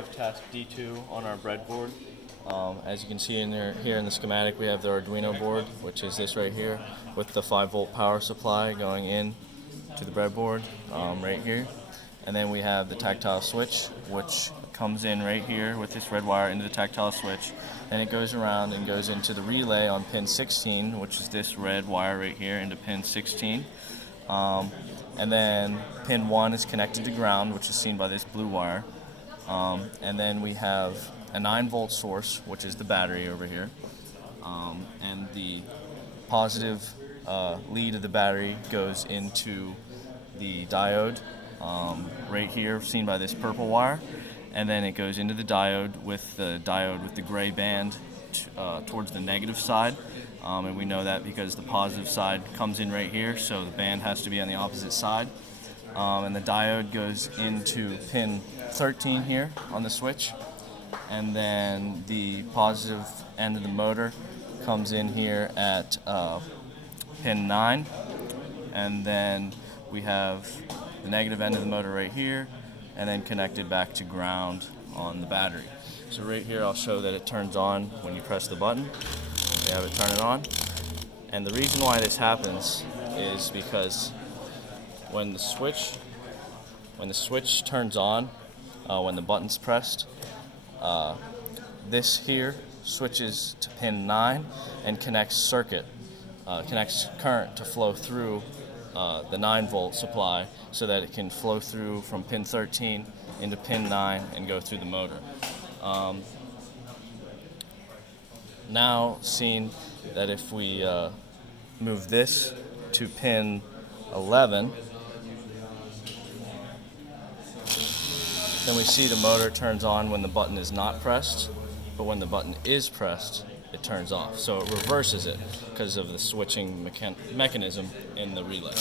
have task D2 on our breadboard. As you can see here in the schematic, we have the Arduino board, which is this right here, with the 5-volt power supply going in to the breadboard right here. And then we have the tactile switch, which comes in right here with this red wire into the tactile switch. And it goes around and goes into the relay on pin 16, which is this red wire right here into pin 16. And then pin 1 is connected to ground, which is seen by this blue wire. And then we have a 9-volt source, which is the battery over here. And the positive lead of the battery goes into the diode right here, seen by this purple wire. And then it goes into the diode with the gray band towards the negative side. And we know that because the positive side comes in right here, so the band has to be on the opposite side. And the diode goes into pin 13 here on the switch. And then the positive end of the motor comes in here at pin 9. And then we have the negative end of the motor right here, and then connected back to ground on the battery. So right here I'll show that it turns on when you press the button. We have it turn it on. And the reason why this happens is because when the switch turns on, when the button's pressed, this here switches to pin 9 and connects current to flow through the 9-volt supply so that it can flow through from pin 13 into pin 9 and go through the motor. Now seen that if we move this to pin 11, then we see the motor turns on when the button is not pressed, but when the button is pressed, it turns off. So it reverses it because of the switching mechanism in the relay.